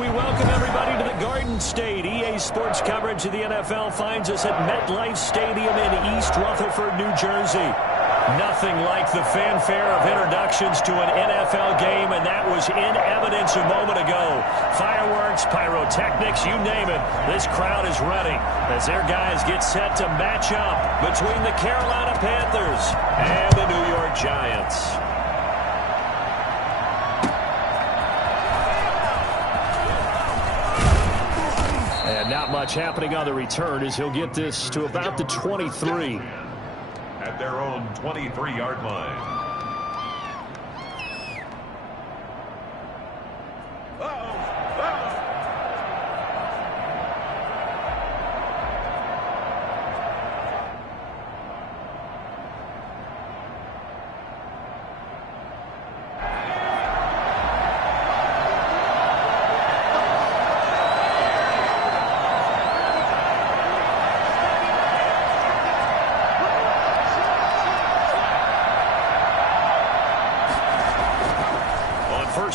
We welcome everybody to the Garden State. EA Sports coverage of the NFL finds us at MetLife Stadium in East Rutherford, New Jersey. Nothing like the fanfare of introductions to an NFL game, and that was in evidence a moment ago. Fireworks, pyrotechnics, you name it. This crowd is ready as their guys get set to match up between the Carolina Panthers and the New York Giants. And not much happening on the return as he'll get this to about the 23. At their own 23-yard line.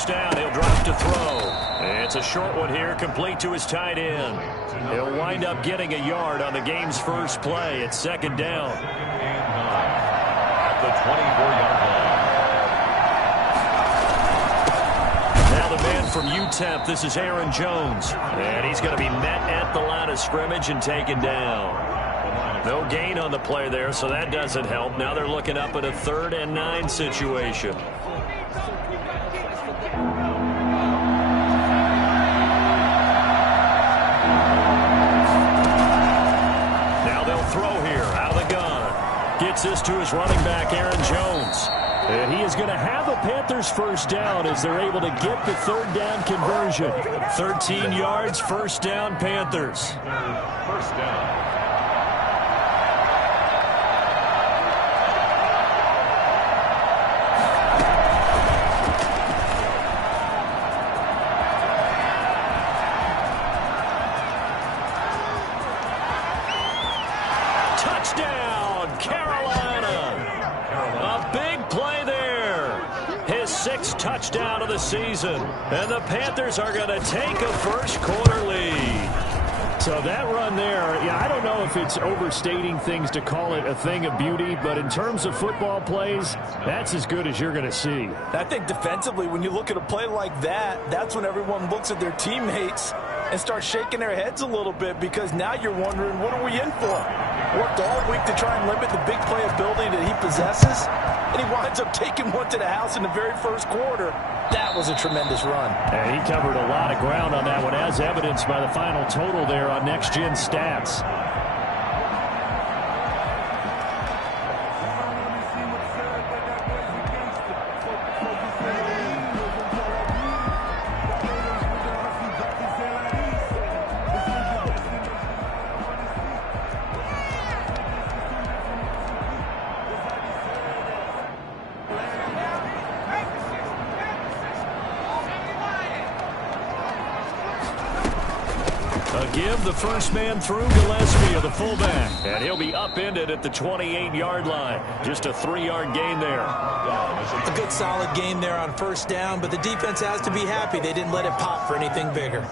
Down, he'll drop to throw. It's a short one here, complete to his tight end. He'll wind up getting a yard on the game's first play. It's second down. At the 24-yard line. Now the man from UTEP, this is Aaron Jones. And he's going to be met at the line of scrimmage and taken down. No gain on the play there, so that doesn't help. Now they're looking up at a 3rd and 9 situation. Gets this to his running back, Aaron Jones. And he is going to have the Panthers first down as they're able to get the 3rd down conversion. 13 yards, first down, Panthers. First down. Touchdown of the season, and the Panthers are going to take a first-quarter lead. So that run there, yeah, I don't know if it's overstating things to call it a thing of beauty, but in terms of football plays, that's as good as you're going to see. I think defensively, when you look at a play like that, that's when everyone looks at their teammates and starts shaking their heads a little bit, because now you're wondering, what are we in for? Worked all week to try and limit the big playability that he possesses, and he winds up taking one to the house in the very first quarter. That was a tremendous run. And he covered a lot of ground on that one, as evidenced by the final total there on Next Gen Stats. Give the first man through Gillespie, the fullback, and he'll be upended at the 28-yard line. Just a 3-yard gain there. A good solid game there on first down, but the defense has to be happy they didn't let it pop for anything bigger.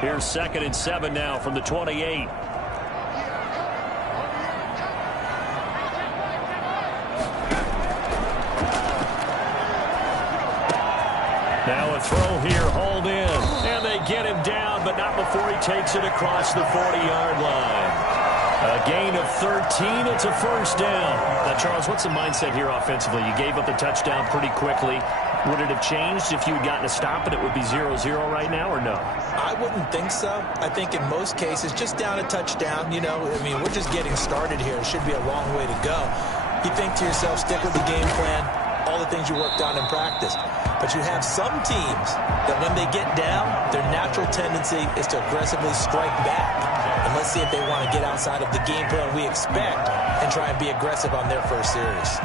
Here's 2nd and 7 now from the 28. Now a throw here, hauled in. And they get him down, but not before he takes it across the 40-yard line. A gain of 13. It's a first down. Now, Charles, what's the mindset here offensively? You gave up the touchdown pretty quickly. Would it have changed if you had gotten a stop and it would be 0-0 right now, or no? I wouldn't think so. I think in most cases, just down a touchdown, you know, I mean, we're just getting started here. It should be a long way to go. You think to yourself, stick with the game plan, all the things you worked on in practice. But you have some teams that when they get down, their natural tendency is to aggressively strike back. And let's see if they want to get outside of the game plan we expect and try and be aggressive on their first series.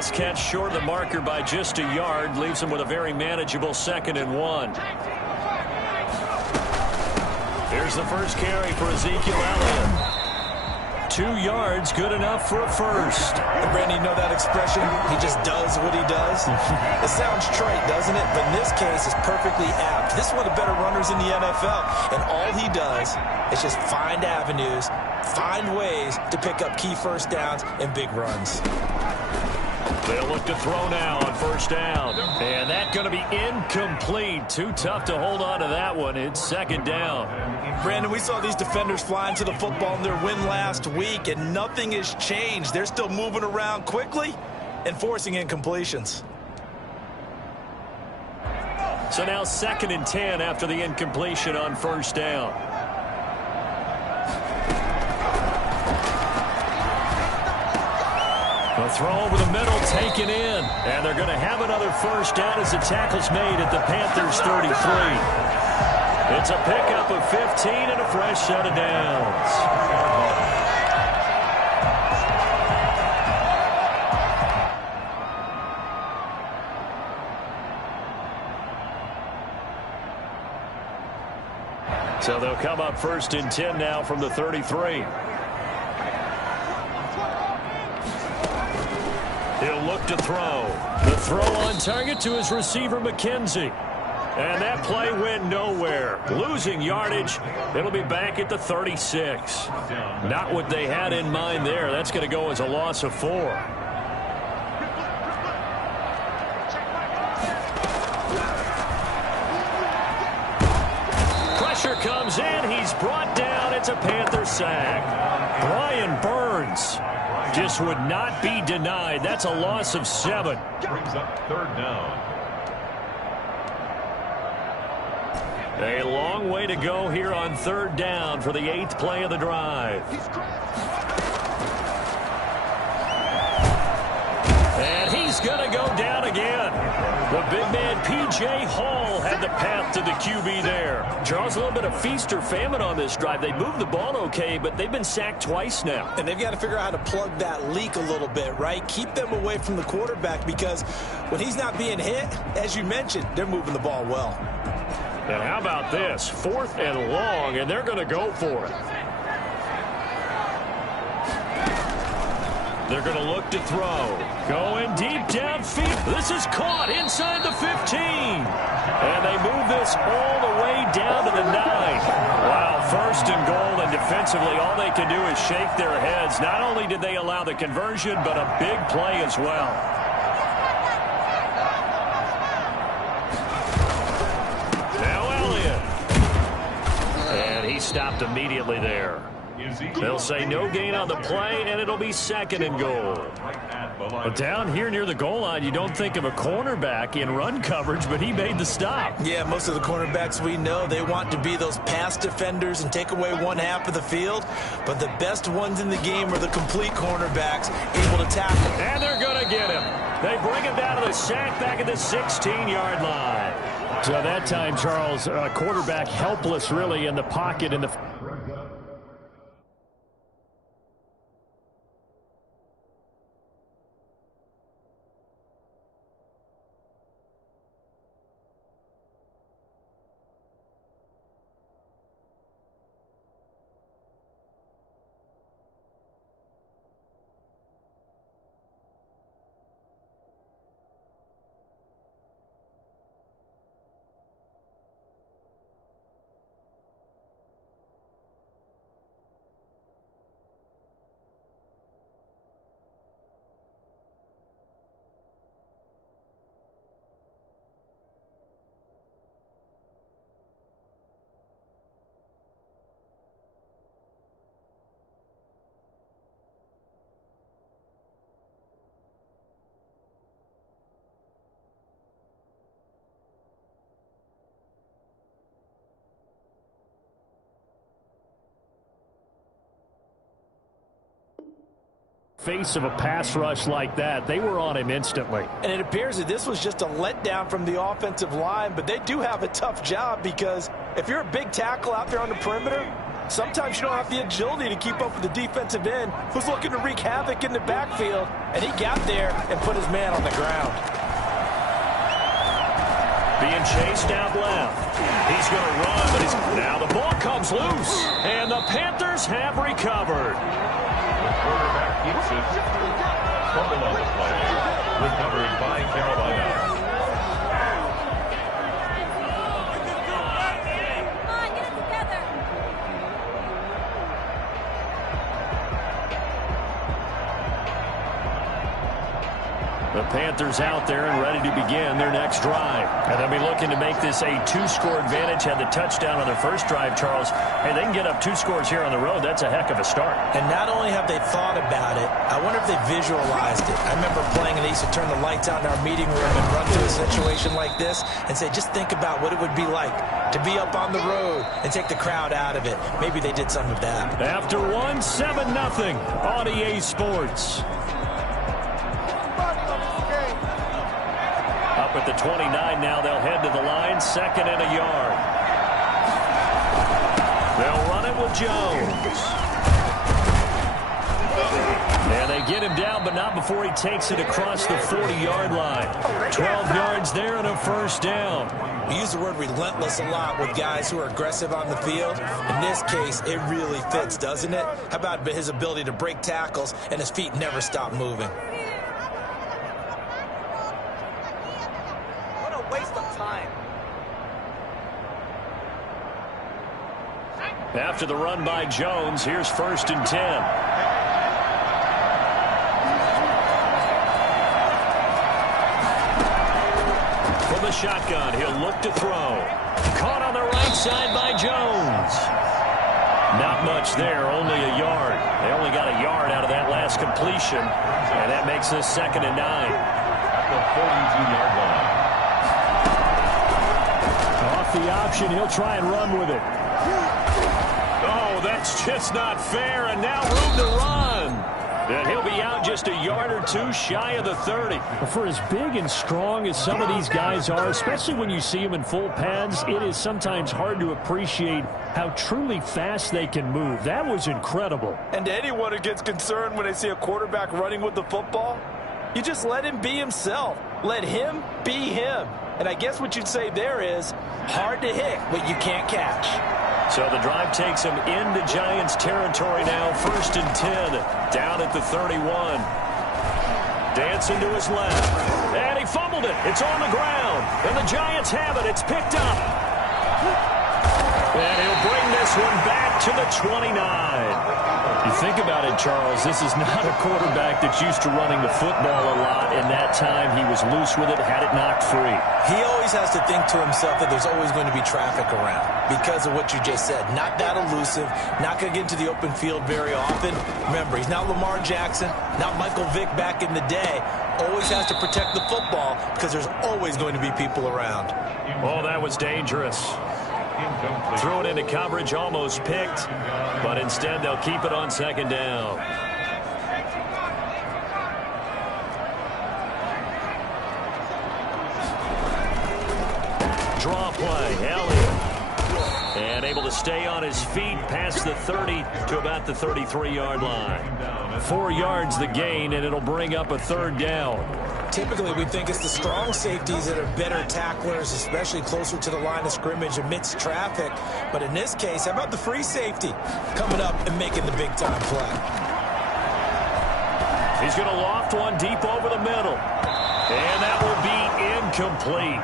pass catch short of the marker by just a yard. Leaves him with a very manageable 2nd and 1. Here's the first carry for Ezekiel Elliott. 2 yards, good enough for a first. And Brandon, you know that expression? He just does what he does. It sounds trite, doesn't it? But in this case, it's perfectly apt. This is one of the better runners in the NFL. And all he does is just find avenues, find ways to pick up key first downs and big runs. They'll look to throw now on first down. And that's going to be incomplete. Too tough to hold on to that one. It's 2nd down. Brandon, we saw these defenders flying to the football in their win last week, and nothing has changed. They're still moving around quickly and forcing incompletions. So now 2nd and 10 after the incompletion on first down. The throw over the middle taken in. And they're going to have another first down as the tackle's made at the Panthers 33. It's a pickup of 15 and a fresh set of downs. So they'll come up 1st and 10 now from the 33. He'll look to throw. The throw on target to his receiver, McKenzie. And that play went nowhere. Losing yardage. It'll be back at the 36. Not what they had in mind there. That's going to go as a loss of 4. Pressure comes in. He's brought down. It's a Panther sack. Brian Burns just would not be denied. That's a loss of 7. Brings up 3rd down. A long way to go here on 3rd down for the 8th play of the drive. And he's going to go down again. The big man, P.J. Hall, had the path to the QB there. Charles, a little bit of feast or famine on this drive. They moved the ball okay, but they've been sacked twice now. And they've got to figure out how to plug that leak a little bit, right? Keep them away from the quarterback, because when he's not being hit, as you mentioned, they're moving the ball well. And how about this? 4th and long, and they're going to go for it. They're going to look to throw. Going deep downfield. This is caught inside the 15. And they move this all the way down to the 9. Wow, 1st and goal, and defensively all they can do is shake their heads. Not only did they allow the conversion, but a big play as well. Stopped immediately there. They'll say no gain on the play, and it'll be 2nd and goal. But down here near the goal line, you don't think of a cornerback in run coverage, but he made the stop. Yeah, most of the cornerbacks we know, they want to be those pass defenders and take away one half of the field. But the best ones in the game are the complete cornerbacks, able to tackle. And they're going to get him. They bring him down to the sack back at the 16-yard line. So that time, Charles, quarterback helpless really in the pocket in the... face of a pass rush like that, they were on him instantly. And it appears that this was just a letdown from the offensive line, but they do have a tough job, because if you're a big tackle out there on the perimeter, Sometimes you don't have the agility to keep up with the defensive end who's looking to wreak havoc in the backfield, and he got there and put his man on the ground. Being chased out left. He's going to run, but now the ball comes loose, and the Panthers have recovered. The quarterback keeps it. Fumble on the play. Recovered by Carolina. The Panthers out there and ready to begin their next drive. And they'll be looking to make this a 2-score advantage. Had the touchdown on their first drive, Charles. Hey, they can get up 2 scores here on the road. That's a heck of a start. And not only have they thought about it, I wonder if they visualized it. I remember playing, and they used to turn the lights out in our meeting room and run through a situation like this and say, just think about what it would be like to be up on the road and take the crowd out of it. Maybe they did some of that. After 7-0 on EA Sports. Up at the 29 now, they'll head to the line, 2nd and a yard. They'll run it with Jones. And they get him down, but not before he takes it across the 40-yard line. 12 yards there and a first down. We use the word relentless a lot with guys who are aggressive on the field. In this case, it really fits, doesn't it? How about his ability to break tackles and his feet never stop moving? Waste of time. After the run by Jones, here's 1st and 10. From the shotgun, he'll look to throw. Caught on the right side by Jones. Not much there, only a yard. They only got a yard out of that last completion, and that makes this 2nd and 9. At the 42-yard line. Off the option, he'll try and run with it. Oh, that's just not fair, and now room to run. And he'll be out just a yard or 2 shy of the 30. For as big and strong as some of these guys are, especially when you see them in full pads, it is sometimes hard to appreciate how truly fast they can move. That was incredible. And to anyone who gets concerned when they see a quarterback running with the football, you just let him be himself. Let him be him. And I guess what you'd say there is hard to hit what you can't catch. So the drive takes him into Giants territory now. 1st and 10 down at the 31. Dancing to his left. And he fumbled it. It's on the ground. And the Giants have it. It's picked up. And he'll bring this one back to the 29. You think about it, Charles, this is not a quarterback that's used to running the football a lot, and that time he was loose with it, had it knocked free. He always has to think to himself that there's always going to be traffic around because of what you just said. Not that elusive, not going to get into the open field very often. Remember, he's not Lamar Jackson, not Michael Vick back in the day. Always has to protect the football because there's always going to be people around. Oh, that was dangerous. Threw it into coverage, almost picked, but instead they'll keep it on 2nd down. Draw play, Elliott. And able to stay on his feet past the 30 to about the 33-yard line. 4 yards the gain, and it'll bring up a 3rd down. Typically, we think it's the strong safeties that are better tacklers, especially closer to the line of scrimmage amidst traffic. But in this case, how about the free safety coming up and making the big-time play? He's going to loft one deep over the middle. And that will be incomplete.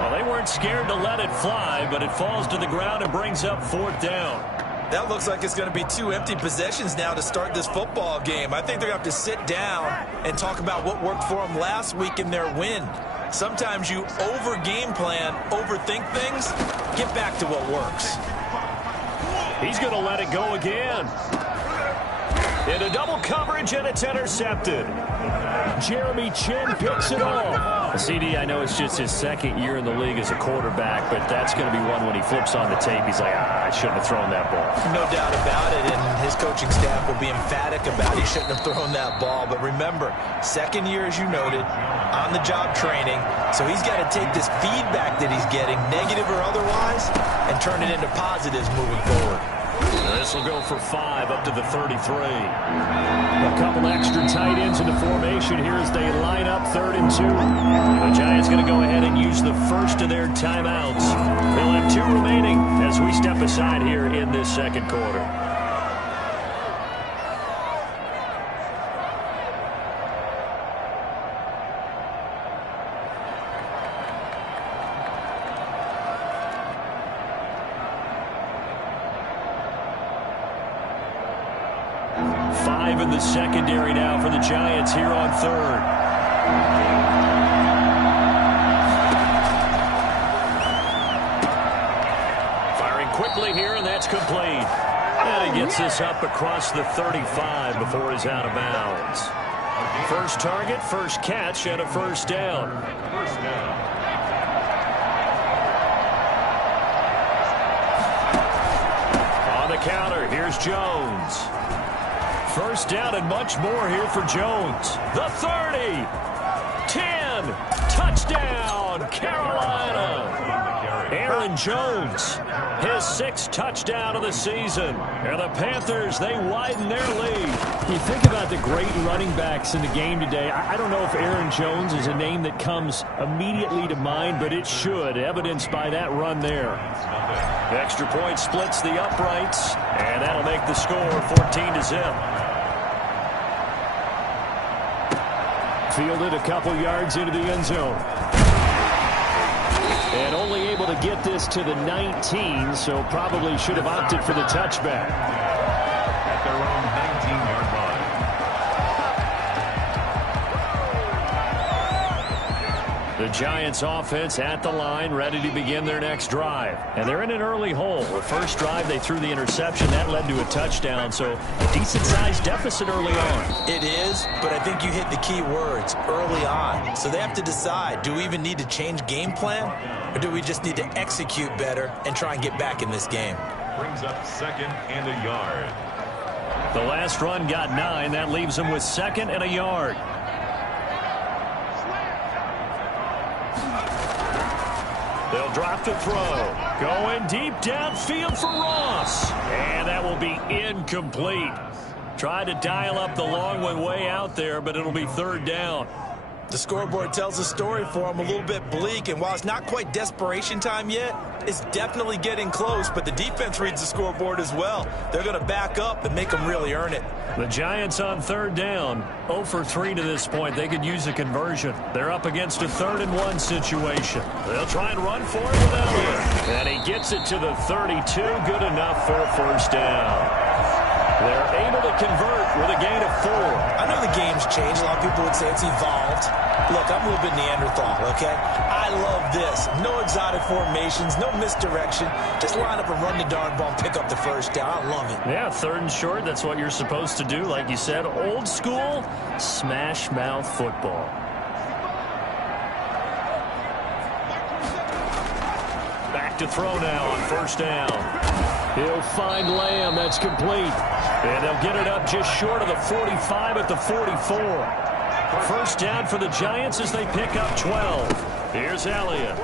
Well, they weren't scared to let it fly, but it falls to the ground and brings up 4th down. That looks like it's going to be 2 empty possessions now to start this football game. I think they're going to have to sit down and talk about what worked for them last week in their win. Sometimes you over-game plan, overthink things, get back to what works. He's going to let it go again. Into double coverage, and it's intercepted. Jeremy Chin picks it off. CD, I know it's just his 2nd year in the league as a quarterback, but that's going to be one when he flips on the tape. He's like, I shouldn't have thrown that ball. No doubt about it, and his coaching staff will be emphatic about he shouldn't have thrown that ball. But remember, 2nd year, as you noted, on-the-job training, so he's got to take this feedback that he's getting, negative or otherwise, and turn it into positives moving forward. This will go for 5 up to the 33. A couple extra tight ends into formation here as they line up 3rd and 2. The Giants going to go ahead and use the first of their timeouts. They'll have 2 remaining as we step aside here in this second quarter. In the secondary now for the Giants here on 3rd. Firing quickly here, and that's complete. And he gets this up across the 35 before he's out of bounds. First target, first catch, and a first down. On the counter, here's Jones. First down and much more here for Jones. The 30, 10, touchdown, Carolina. Aaron Jones, his 6th touchdown of the season. And the Panthers, they widen their lead. You think about the great running backs in the game today. I don't know if Aaron Jones is a name that comes immediately to mind, but it should, evidenced by that run there. The extra point splits the uprights, and that'll make the score 14-0. Fielded a couple yards into the end zone. And only able to get this to the 19, so probably should have opted for the touchback. At their own 19-yard line. The Giants offense at the line, ready to begin their next drive. And they're in an early hole. The first drive, they threw the interception. That led to a touchdown, so a decent-sized deficit early on. It is, but I think you hit the key words, early on. So they have to decide, do we even need to change game plan, or do we just need to execute better and try and get back in this game? Brings up 2nd and a yard. The last run got 9. That leaves them with 2nd and a yard. They'll drop the throw. Going deep downfield for Ross. And that will be incomplete. Tried to dial up the long one way out there, but it'll be 3rd down. The scoreboard tells a story for him, a little bit bleak, and while it's not quite desperation time yet, it's definitely getting close, but the defense reads the scoreboard as well. They're going to back up and make them really earn it. The Giants on 3rd down, 0 for 3 to this point. They could use a conversion. They're up against a 3rd and 1 situation. They'll try and run for it with Elliott. And he gets it to the 32, good enough for a first down. They're able to convert with a gain of 4. I know the game's changed. A lot of people would say it's evolved. Look, I'm a little bit Neanderthal, okay? I love this. No exotic formations, no misdirection. Just line up and run the darn ball and pick up the first down. I love it. Yeah, 3rd and short, that's what you're supposed to do. Like you said, old school, smash mouth football. Back to throw now on 1st down. He'll find Lamb. That's complete. And they'll get it up just short of the 45 at the 44. First down for the Giants as they pick up 12. Here's Elliott.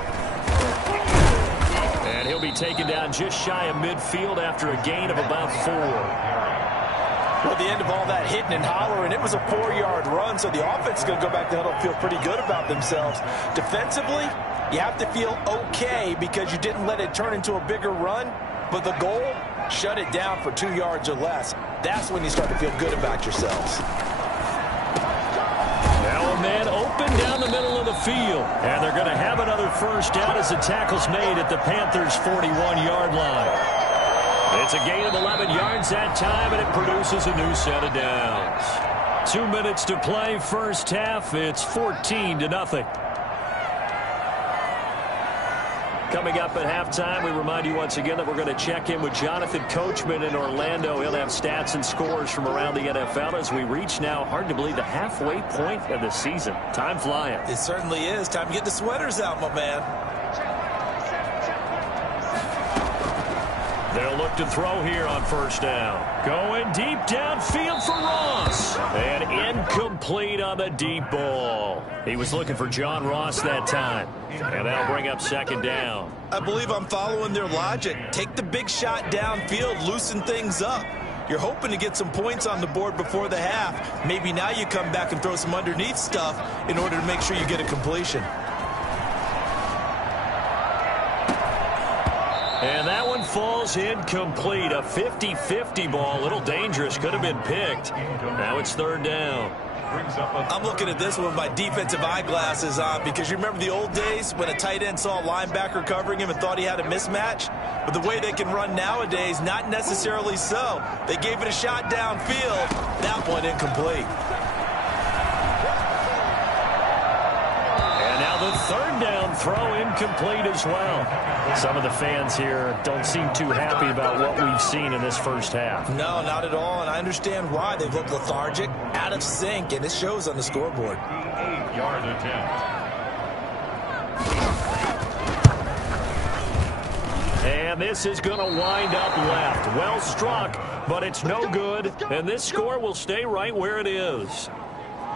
And he'll be taken down just shy of midfield after a gain of about 4. Well, at the end of all that hitting and hollering, it was a 4-yard run, so the offense is going to go back to huddle and feel pretty good about themselves. Defensively, you have to feel okay because you didn't let it turn into a bigger run. But the goal, shut it down for 2 yards or less. That's when you start to feel good about yourselves. Now a man open down the middle of the field. And they're going to have another first down as the tackle's made at the Panthers' 41-yard line. It's a gain of 11 yards that time, and it produces a new set of downs. 2 minutes to play, first half. It's 14-0. Coming up at halftime, we remind you once again that we're going to check in with Jonathan Coachman in Orlando. He'll have stats and scores from around the NFL as we reach now, hard to believe, the halfway point of the season. Time flying. It certainly is. Time to get the sweaters out, my man. They'll look to throw here on first down. Going deep downfield for Ross. And incomplete on the deep ball. He was looking for John Ross that time. And that'll bring up second down. I believe I'm following their logic. Take the big shot downfield, loosen things up. You're hoping to get some points on the board before the half. Maybe now you come back and throw some underneath stuff in order to make sure you get a completion. And that one falls incomplete. A 50-50 ball. A little dangerous. Could have been picked. Now it's third down. I'm looking at this one with my defensive eyeglasses on because you remember the old days when a tight end saw a linebacker covering him and thought he had a mismatch? But the way they can run nowadays, not necessarily so. They gave it a shot downfield. That one incomplete. And now the third down throw incomplete as well. Some of the fans here don't seem too happy about what we've seen in this first half. No, not at all, and I understand why. They've looked lethargic, out of sync, and it shows on the scoreboard. 8-yard attempt. And this is going to wind up left. Well struck, but it's no good, and this score will stay right where it is.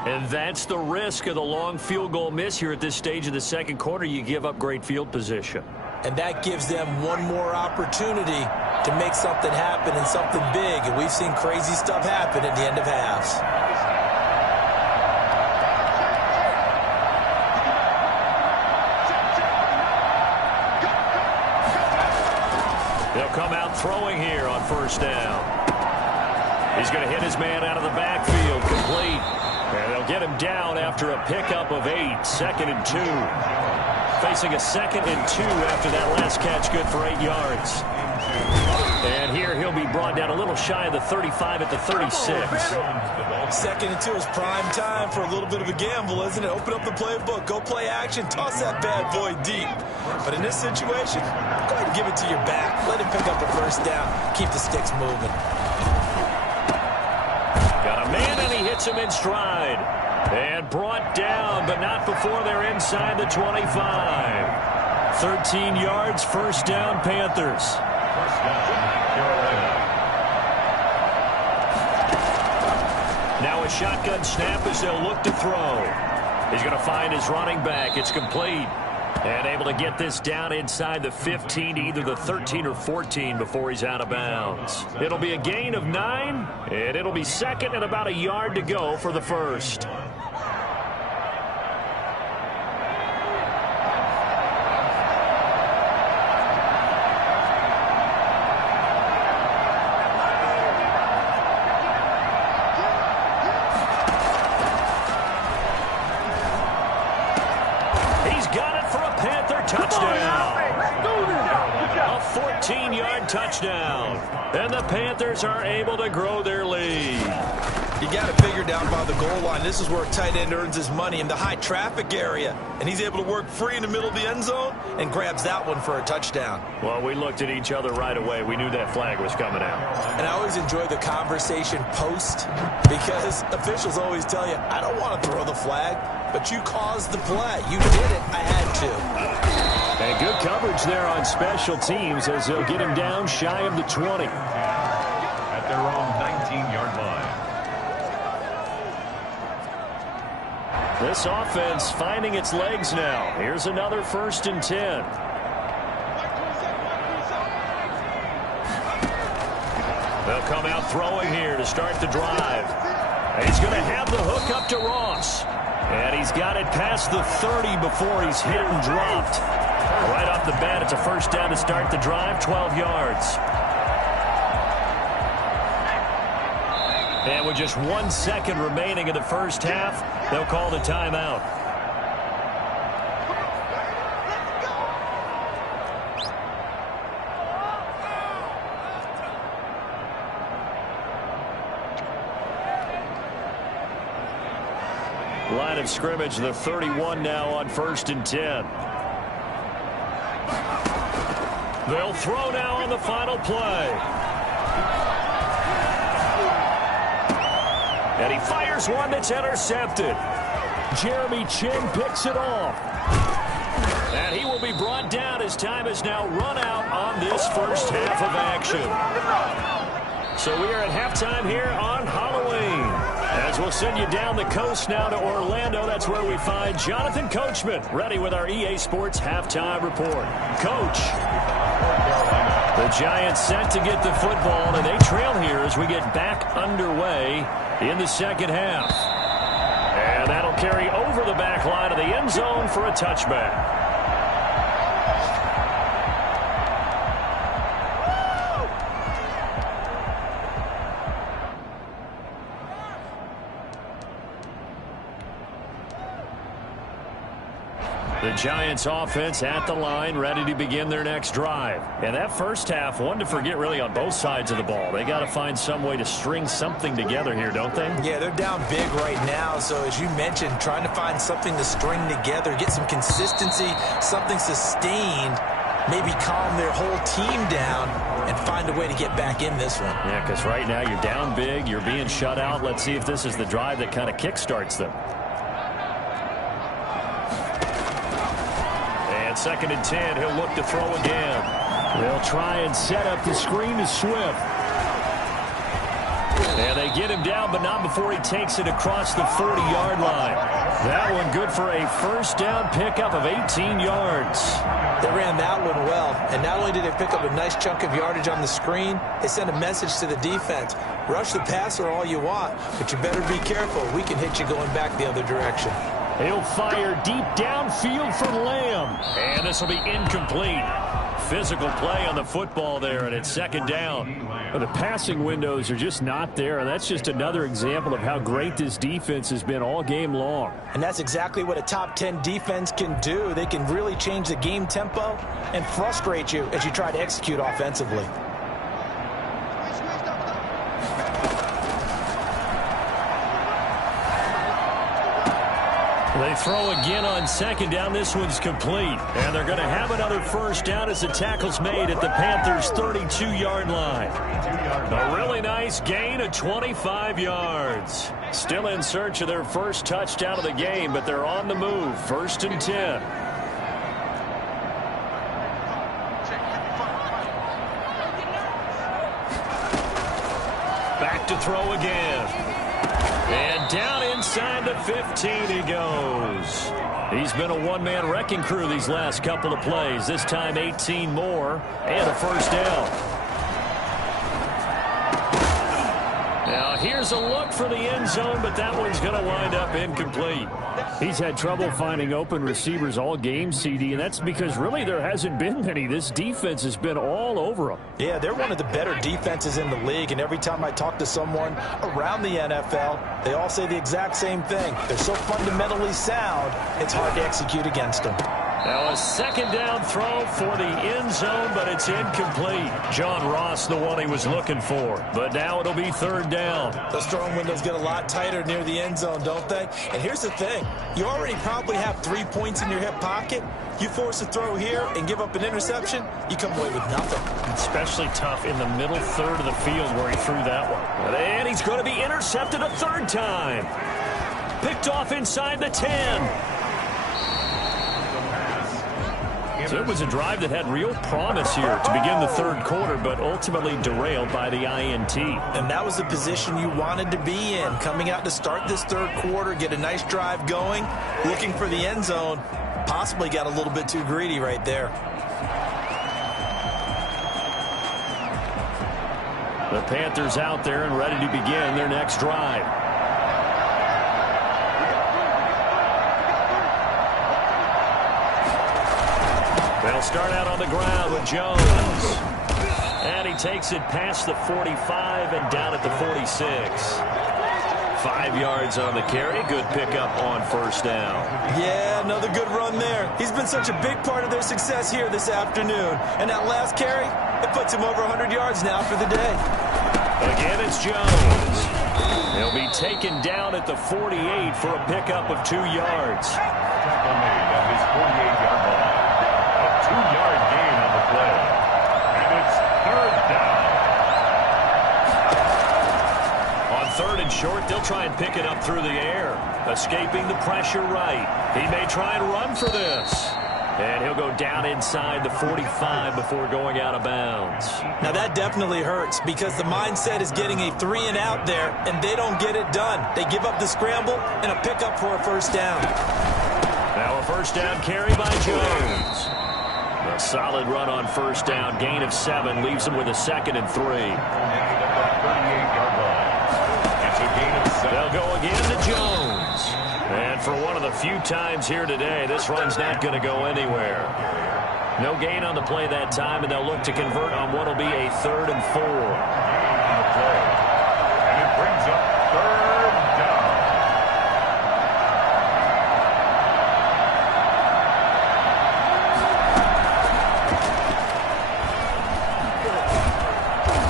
And that's the risk of the long field goal miss here at this stage of the second quarter. You give up great field position. And that gives them one more opportunity to make something happen and something big. And we've seen crazy stuff happen at the end of halves. They'll come out throwing here on first down. He's going to hit his man out of the backfield, complete. And they'll get him down after a pickup of 8, 2nd and 2. Facing a 2nd and 2 after that last catch, good for 8 yards. And here he'll be brought down a little shy of the 35 at the 36. 2nd and 2 is prime time for a little bit of a gamble, isn't it? Open up the playbook, go play action, toss that bad boy deep. But in this situation, go ahead and give it to your back. Let him pick up the first down. Keep the sticks moving. Got a man, and he hits him in stride. And brought down, but not before they're inside the 25. 13 yards, first down, Panthers. First down, Carolina. Now a shotgun snap as they'll look to throw. He's going to find his running back. It's complete. And able to get this down inside the 15 to either the 13 or 14 before he's out of bounds. It'll be a gain of 9, and it'll be second and about a yard to go for the first. Touchdown. And the Panthers are able to grow their lead. You got to figure down by the goal line. This is where a tight end earns his money, in the high traffic area. And he's able to work free in the middle of the end zone and grabs that one for a touchdown. Well, we looked at each other right away. We knew that flag was coming out. And I always enjoy the conversation post because officials always tell you, I don't want to throw the flag, but you caused the play. You did it. I had to. And good coverage there on special teams as they'll get him down shy of the 20. At their own 19-yard line. This offense finding its legs now. Here's another 1st and 10. They'll come out throwing here to start the drive. He's going to have the hook up to Ross. And he's got it past the 30 before he's hit and dropped. Right off the bat, it's a first down to start the drive, 12 yards. And with just 1 second remaining in the first half, they'll call the timeout. Line of scrimmage, the 31 now on 1st and 10. They'll throw now on the final play. And he fires one that's intercepted. Jeremy Chin picks it off. And he will be brought down as time has now run out on this first half of action. So we are at halftime here on Halloween. As we'll send you down the coast now to Orlando, that's where we find Jonathan Coachman, ready with our EA Sports halftime report. Coach. The Giants set to get the football, and they trail here as we get back underway in the second half. And that'll carry over the back line of the end zone for a touchback. The Giants offense at the line, ready to begin their next drive. And that first half, one to forget really on both sides of the ball. They got to find some way to string something together here, don't they? Yeah, they're down big right now. So as you mentioned, trying to find something to string together, get some consistency, something sustained, maybe calm their whole team down and find a way to get back in this one. Yeah, because right now you're down big, you're being shut out. Let's see if this is the drive that kind of kickstarts them. Second and 10, he'll look to throw again. They'll try and set up the screen to Swift. And they get him down, but not before he takes it across the 40-yard line. That one good for a first down pickup of 18 yards. They ran that one well, and not only did they pick up a nice chunk of yardage on the screen, they sent a message to the defense. Rush the passer all you want, but you better be careful. We can hit you going back the other direction. He'll fire deep downfield for Lamb. And this will be incomplete. Physical play on the football there, and it's second down. Well, the passing windows are just not there, and that's just another example of how great this defense has been all game long. And that's exactly what a top 10 defense can do. They can really change the game tempo and frustrate you as you try to execute offensively. They throw again on second down. This one's complete. And they're going to have another first down as the tackle's made at the Panthers' 32-yard line. A really nice gain of 25 yards. Still in search of their first touchdown of the game, but they're on the move. First and 10. Back to throw again. And down inside the 15 he goes. He's been a one-man wrecking crew these last couple of plays. This time 18 more and a first down. Now here's a look for the end zone, but that one's going to wind up incomplete. He's had trouble finding open receivers all game, CD, and that's because really there hasn't been many. This defense has been all over them. Yeah, they're one of the better defenses in the league, and every time I talk to someone around the NFL, they all say the exact same thing. They're so fundamentally sound, it's hard to execute against them. Now a second down throw for the end zone, but it's incomplete. John Ross, the one he was looking for. But now it'll be third down. Those throwing windows get a lot tighter near the end zone, don't they? And here's the thing. You already probably have 3 points in your hip pocket. You force a throw here and give up an interception, you come away with nothing. Especially tough in the middle third of the field where he threw that one. And he's going to be intercepted a third time. Picked off inside the 10. So it was a drive that had real promise here to begin the third quarter, but ultimately derailed by the INT. And that was the position you wanted to be in, coming out to start this third quarter, get a nice drive going, looking for the end zone. Possibly got a little bit too greedy right there. The Panthers out there and ready to begin their next drive. They'll start out on the ground with Jones. And he takes it past the 45 and down at the 46. 5 yards on the carry. Good pickup on first down. Yeah, another good run there. He's been such a big part of their success here this afternoon. And that last carry, it puts him over 100 yards now for the day. Again, it's Jones. He'll be taken down at the 48 for a pickup of 2 yards. Tackle made at his 48-yard line. A 2-yard gain on the play. And it's third down. On third and short, they'll try and pick it up through the air. Escaping the pressure right. He may try and run for this. And he'll go down inside the 45 before going out of bounds. Now that definitely hurts because the mindset is getting a 3-and-out there, and they don't get it done. They give up the scramble and a pickup for a first down. Now a first down carry by Jones. A solid run on first down. Gain of 7 leaves him with a 2nd and 3. They'll go again to Jones. And for one of the few times here today, this run's not going to go anywhere. No gain on the play that time, and they'll look to convert on what will be a 3rd and 4. And it brings up 3rd down.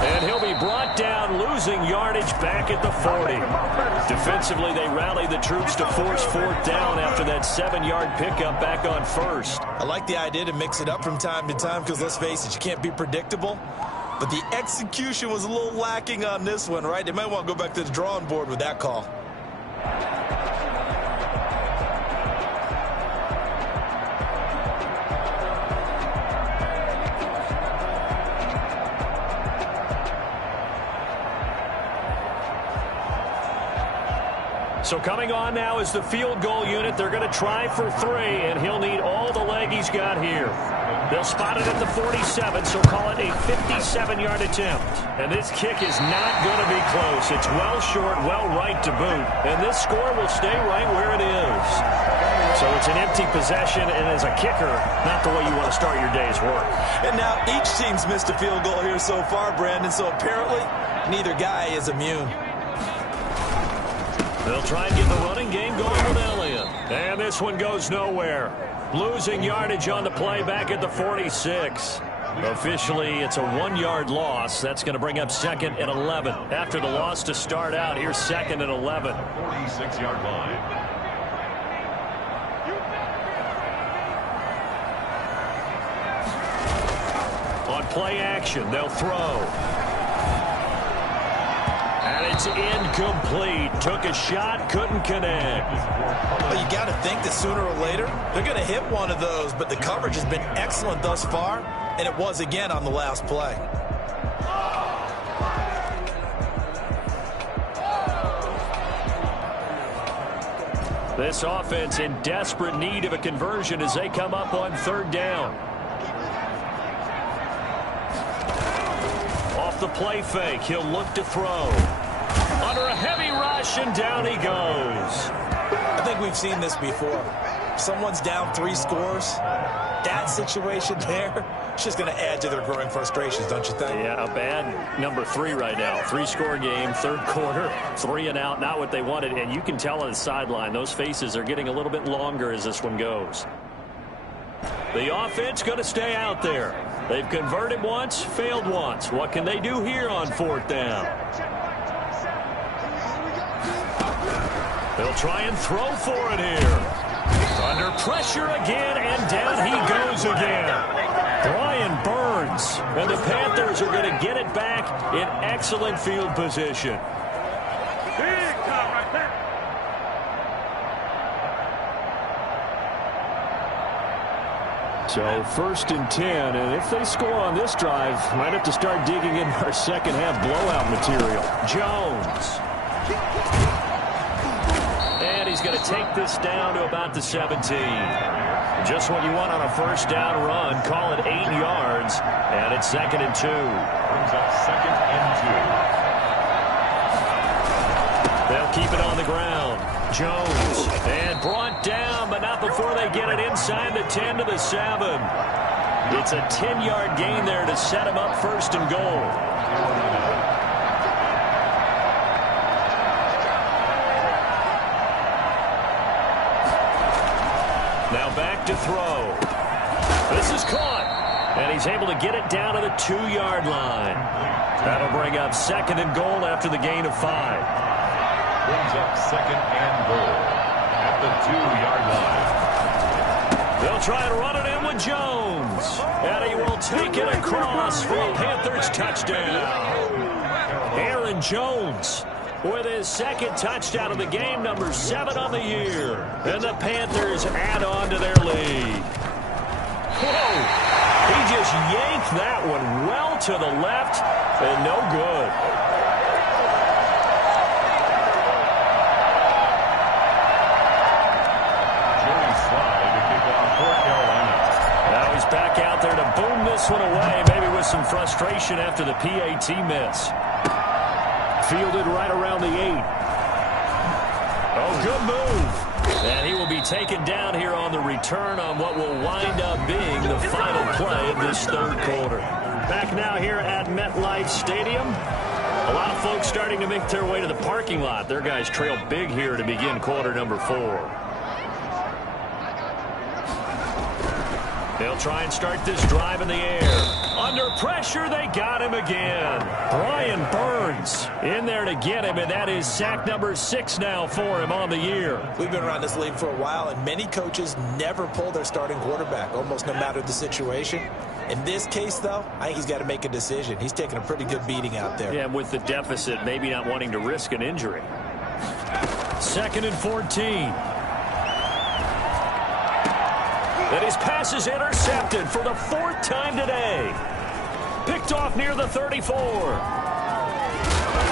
And he'll be brought down, losing yardage back at the 40. Defensively, they rallied the troops to force 4th down after that 7-yard pickup back on 1st. I like the idea to mix it up from time to time because, let's face it, you can't be predictable. But the execution was a little lacking on this one, right? They might want to go back to the drawing board with that call. So coming on now is the field goal unit. They're going to try for 3, and he'll need all the leg he's got here. They'll spot it at the 47, so call it a 57-yard attempt. And this kick is not going to be close. It's well short, well right to boot. And this score will stay right where it is. So it's an empty possession, and as a kicker, not the way you want to start your day's work. And now each team's missed a field goal here so far, Brandon, so apparently neither guy is immune. They'll try and get the running game going with Elliott. And this one goes nowhere. Losing yardage on the play back at the 46. Officially, it's a 1-yard loss. That's going to bring up 2nd and 11. After the loss to start out, here's 2nd and 11. 46-yard line. On play action, they'll throw. And it's incomplete. Took a shot, couldn't connect. Well, you got to think that sooner or later, they're going to hit one of those, but the coverage has been excellent thus far, and it was again on the last play. This offense in desperate need of a conversion as they come up on 3rd down. Off the play fake, he'll look to throw. Under a heavy rush, and down he goes. I think we've seen this before. Someone's down 3 scores. That situation there, it's just going to add to their growing frustrations, don't you think? Yeah, a bad number 3 right now. 3-score game, 3rd quarter, 3 and out, not what they wanted. And you can tell on the sideline, those faces are getting a little bit longer as this one goes. The offense going to stay out there. They've converted once, failed once. What can they do here on 4th down? They'll try and throw for it here. Under pressure again, and down he goes again. Brian Burns. And the Panthers are going to get it back in excellent field position. So 1st and 10, and if they score on this drive, might have to start digging in our second-half blowout material. Jones. And he's going to take this down to about the 17. Just what you want on a 1st down run. Call it 8 yards, and it's 2nd and 2. Brings up 2nd and 2. They'll keep it on the ground. Jones, and brought down, but not before they get it inside the 10 to the 7. It's a 10-yard gain there to set him up 1st and goal. Now back to throw. This is caught, and he's able to get it down to the 2-yard line. That'll bring up 2nd and goal after the gain of 5. Brings up 2nd and goal at the 2-yard line. They'll try and run it in with Jones. And he will take it across for a Panthers touchdown. Aaron Jones with his 2nd touchdown of the game, number 7 on the year. And the Panthers add on to their lead. Whoa! He just yanked that one well to the left and no good. Joey Slye to kick off for Carolina. Now he's back out there to boom this one away, maybe with some frustration after the PAT miss. Fielded right around the 8. Oh, good move. And he will be taken down here on the return on what will wind up being the final play of this third quarter. Back now here at MetLife Stadium. A lot of folks starting to make their way to the parking lot. Their guys trail big here to begin quarter number 4. They'll try and start this drive in the air. Under pressure, they got him again. Brian Burns in there to get him, and that is sack number 6 now for him on the year. We've been around this league for a while, and many coaches never pull their starting quarterback, almost no matter the situation. In this case, though, I think he's got to make a decision. He's taking a pretty good beating out there. Yeah, and with the deficit, maybe not wanting to risk an injury. 2nd and 14. And his pass is intercepted for the 4th time today. Picked off near the 34.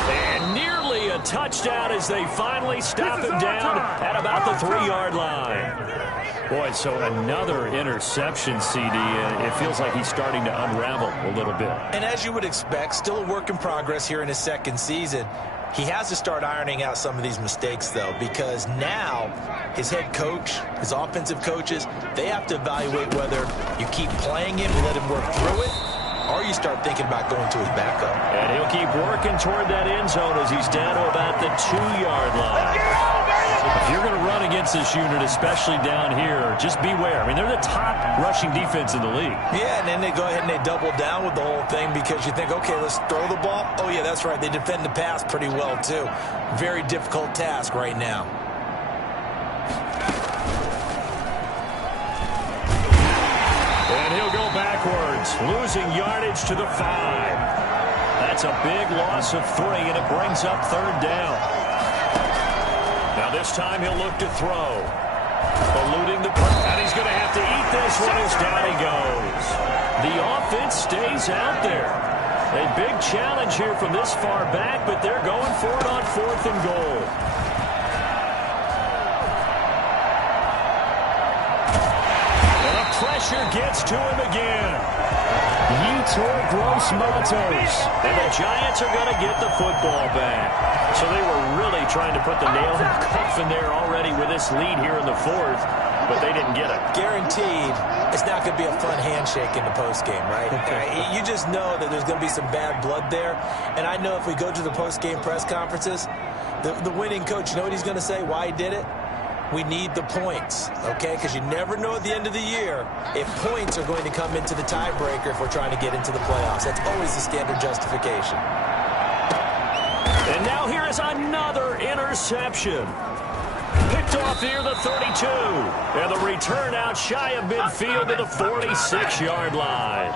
And nearly a touchdown as they finally stop him down at about the 3-yard line. Boy, so another interception, CD. It feels like he's starting to unravel a little bit. And as you would expect, still a work in progress here in his 2nd season. He has to start ironing out some of these mistakes, though, because now his head coach, his offensive coaches, they have to evaluate whether you keep playing him and let him work through it, or you start thinking about going to his backup. And he'll keep working toward that end zone as he's down to about the 2-yard line. If you're going to run against this unit, especially down here, just beware. I mean, they're the top rushing defense in the league. Yeah, and then they go ahead and they double down with the whole thing because you think, okay, let's throw the ball. Oh, yeah, that's right. They defend the pass pretty well, too. Very difficult task right now. And he'll go backwards, losing yardage to the 5. That's a big loss of 3, and it brings up 3rd down. Now this time he'll look to throw. Eluding the pressure. And he's going to have to eat this one as down he goes. The offense stays out there. A big challenge here from this far back, but they're going for it on 4th and goal. And the pressure gets to him again. Yetur Gross-Matos. And the Giants are going to get the football back. So they were really trying to put the nail in the coffin there already with this lead here in the 4th, but they didn't get it. Guaranteed, it's not going to be a fun handshake in the postgame, right? You just know that there's going to be some bad blood there. And I know if we go to the postgame press conferences, the winning coach, you know what he's going to say, why he did it? We need the points, okay? Because you never know at the end of the year if points are going to come into the tiebreaker if we're trying to get into the playoffs. That's always the standard justification. And now here is another interception. Picked off near the 32. And the return out shy of midfield to the 46-yard line.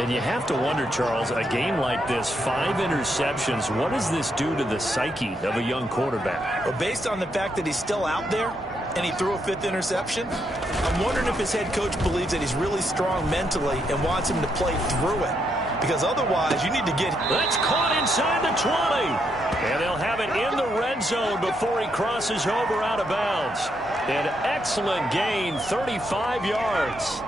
And you have to wonder, Charles, a game like this, 5 interceptions, what does this do to the psyche of a young quarterback? Well, based on the fact that he's still out there and he threw a 5th interception, I'm wondering if his head coach believes that he's really strong mentally and wants him to play through it. Because otherwise, you need to get... That's caught inside the 20. And they'll have it in the red zone before he crosses over out of bounds. An excellent gain, 35 yards.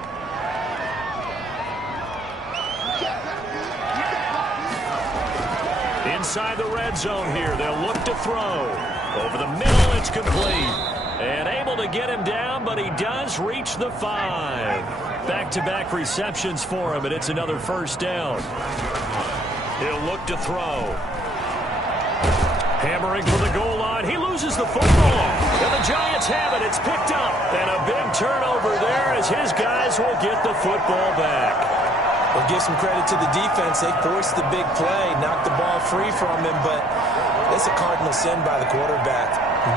Inside the red zone here, they'll look to throw. Over the middle, it's complete. And able to get him down, but he does reach the 5. Back-to-back receptions for him, and it's another 1st down. He'll look to throw. Hammering for the goal line. He loses the football. And the Giants have it. It's picked up. And a big turnover there as his guys will get the football back. We'll give some credit to the defense. They forced the big play, knocked the ball free from him, but it's a cardinal sin by the quarterback.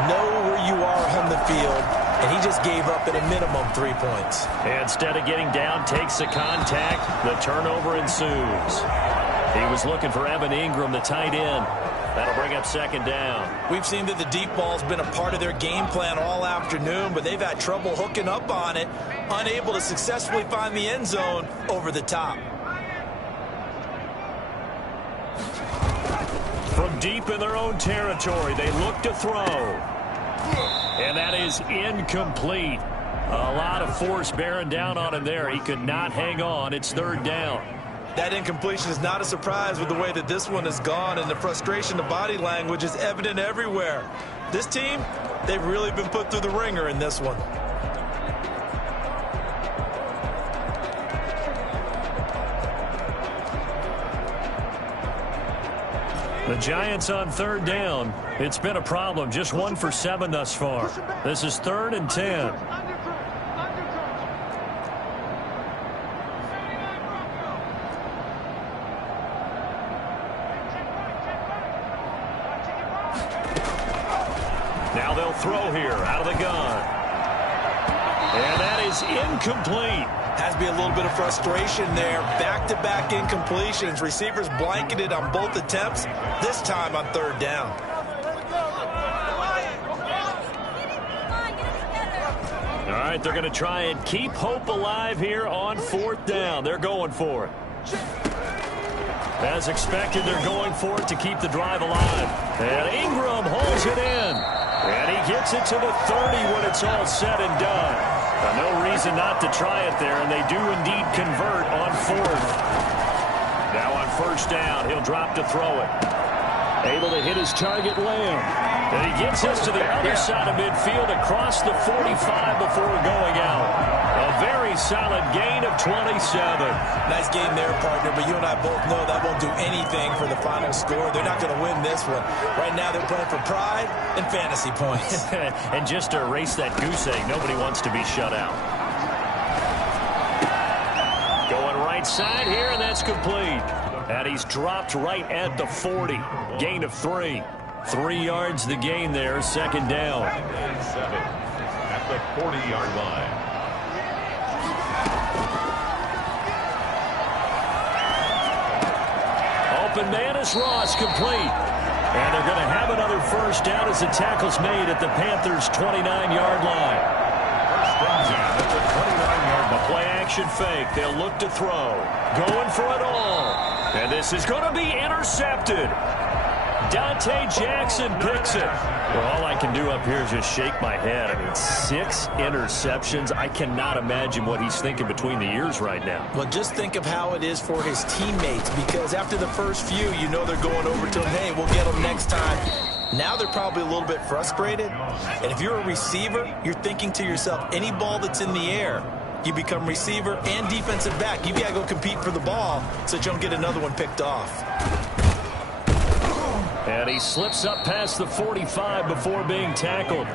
Know where you are on the field, and he just gave up at a minimum 3 points. And instead of getting down, takes the contact. The turnover ensues. He was looking for Evan Ingram, the tight end. That'll bring up second down. We've seen that the deep ball's been a part of their game plan all afternoon, but they've had trouble hooking up on it, unable to successfully find the end zone over the top. From deep in their own territory, they look to throw. And that is incomplete. A lot of force bearing down on him there. He could not hang on. It's third down. That incompletion is not a surprise with the way that this one has gone, and the frustration of body language is evident everywhere. This team, they've really been put through the ringer in this one. The Giants on third down. It's been a problem. Just 1 for 7 thus far. This is 3rd and 10. Now they'll throw here out of the gun. And that is incomplete. Has to be a little bit of frustration there. Back-to-back incompletions. Receivers blanketed on both attempts, this time on third down. All right, they're going to try and keep hope alive here on 4th down. They're going for it. As expected, they're going for it to keep the drive alive. And Ingram holds it in. And he gets it to the 30 when it's all said and done. No reason not to try it there, and they do indeed convert on 4th. Now on 1st down, he'll drop to throw it. Able to hit his target, Lamb. And he gets us to the other side of midfield across the 45 before going out. A very solid gain of 27. Nice game there, partner, but you and I both know that won't do anything for the final score. They're not going to win this one. Right now they're playing for pride and fantasy points. And just to erase that goose egg, nobody wants to be shut out. Going right side here, and that's complete. And he's dropped right at the 40. Gain of 3. 3 yards the gain there, second down. 7 at the 40-yard line. Open man is Ross, complete. And they're going to have another first down as the tackle's made at the Panthers' 29-yard line. First and 10 at the 29-yard line. Play action fake. They'll look to throw. Going for it all. And this is going to be intercepted. Dante Jackson picks it. Well, all I can do up here is just shake my head. I mean, 6 interceptions. I cannot imagine what he's thinking between the ears right now. Well, just think of how it is for his teammates, because after the first few, you know they're going over to him, hey, we'll get him next time. Now they're probably a little bit frustrated. And if you're a receiver, you're thinking to yourself, any ball that's in the air, you become receiver and defensive back. You've got to go compete for the ball so that you don't get another one picked off. And he slips up past the 45 before being tackled.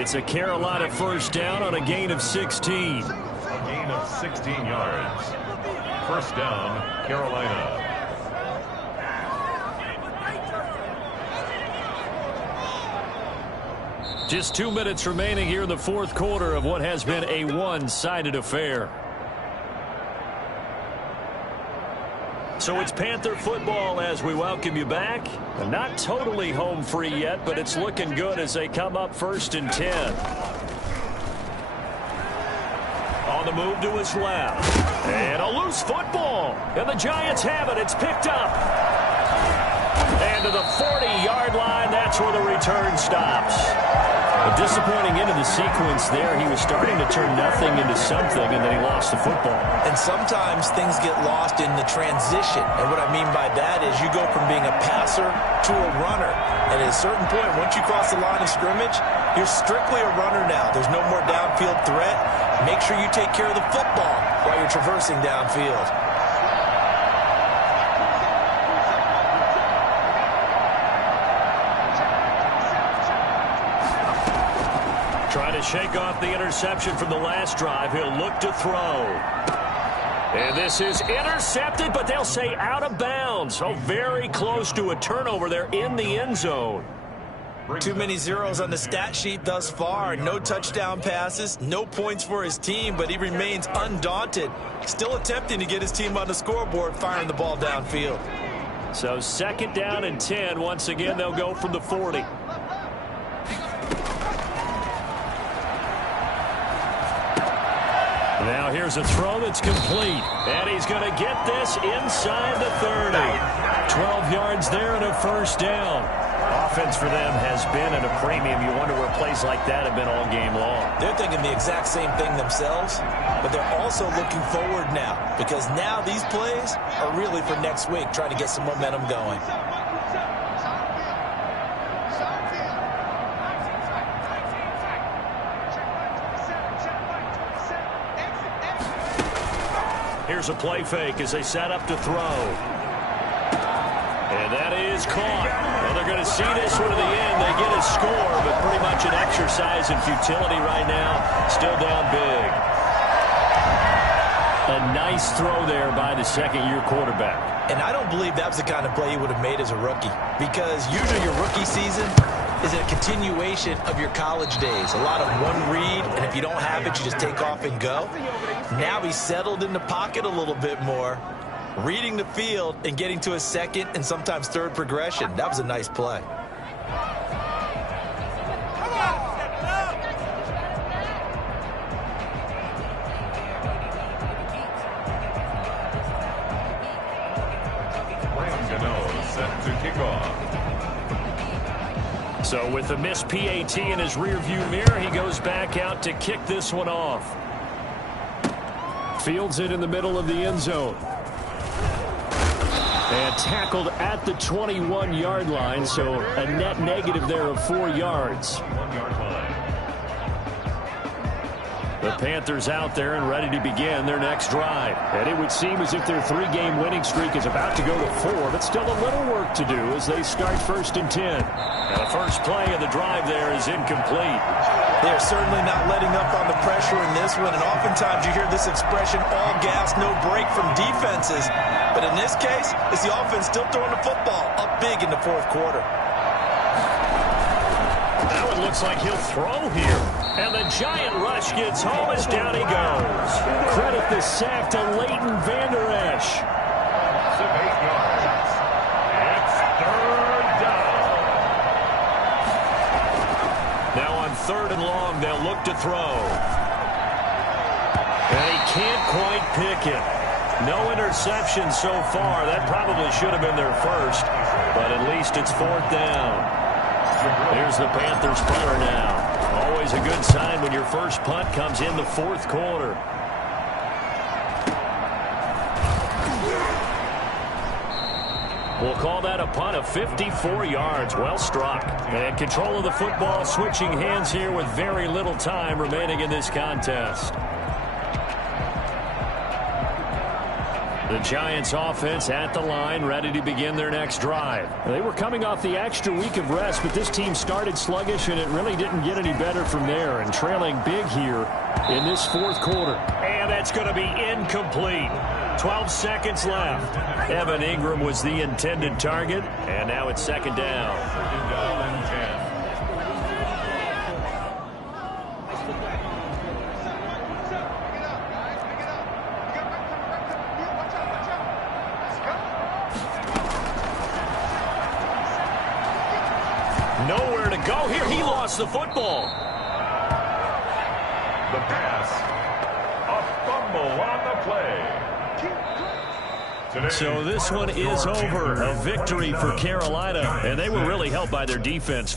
It's a Carolina first down on a gain of 16. A gain of 16 yards. First down, Carolina. Just 2 minutes remaining here in the 4th quarter of what has been a one-sided affair. So it's Panther football as we welcome you back. Not totally home free yet, but it's looking good as they come up 1st and 10. On the move to his left. And a loose football. And the Giants have it. It's picked up. And to the 40-yard line, that's where the return stops. A disappointing end of the sequence there. He was starting to turn nothing into something, and then he lost the football. And sometimes things get lost in the transition. And what I mean by that is you go from being a passer to a runner. And at a certain point, once you cross the line of scrimmage, you're strictly a runner now. There's no more downfield threat. Make sure you take care of the football while you're traversing downfield. Trying to shake off the interception from the last drive. He'll look to throw. And this is intercepted, but they'll say out of bounds. So very close to a turnover there in the end zone. Too many zeros on the stat sheet thus far. No touchdown passes, no points for his team, but he remains undaunted. Still attempting to get his team on the scoreboard, firing the ball downfield. So 2nd down and 10. Once again, they'll go from the 40. Now here's a throw that's complete. And he's going to get this inside the 30. 12 yards there and a 1st down. Offense for them has been at a premium. You wonder where plays like that have been all game long. They're thinking the exact same thing themselves, but they're also looking forward now, because now these plays are really for next week, trying to get some momentum going. Here's a play fake as they set up to throw. And that is caught. Well, they're going to see this one to the end. They get a score, but pretty much an exercise in futility right now. Still down big. A nice throw there by the 2nd-year quarterback. And I don't believe that was the kind of play he would have made as a rookie, because usually your rookie season is a continuation of your college days. A lot of one read, and if you don't have it, you just take off and go. Now he's settled in the pocket a little bit more, reading the field and getting to a 2nd and sometimes 3rd progression. That was a nice play. Set to kick off. So with the missed PAT in his rearview mirror, he goes back out to kick this one off. Fields it in the middle of the end zone. And tackled at the 21-yard line, so a net negative there of 4 yards. 1-yard line. The Panthers out there and ready to begin their next drive. And it would seem as if their 3-game winning streak is about to go to 4, but still a little work to do as they start 1st and 10. And the first play of the drive there is incomplete. They're certainly not letting up on the pressure in this one, and oftentimes you hear this expression, all gas, no break from defenses. But in this case, it's the offense still throwing the football up big in the 4th quarter. Now it looks like he'll throw here. And the giant rush gets home as down he goes. Credit the sack to Leighton Vander Esch. 8 yards. It's 3rd down. Now on 3rd and long, they'll look to throw. And he can't quite pick it. No interception so far. That probably should have been their first, but at least it's 4th down. Here's the Panthers punter now. Always a good sign when your first punt comes in the 4th quarter. We'll call that a punt of 54 yards. Well struck. And control of the football switching hands here with very little time remaining in this contest. The Giants offense at the line, ready to begin their next drive. They were coming off the extra week of rest, but this team started sluggish, and it really didn't get any better from there, and trailing big here in this 4th quarter. And that's going to be incomplete. 12 seconds left. Evan Ingram was the intended target, and now it's 2nd down. 2nd down and 10. Nowhere to go here. He lost the football. The pass. A fumble on the play. So this one is over. A victory for Carolina, and they were really helped by their defense.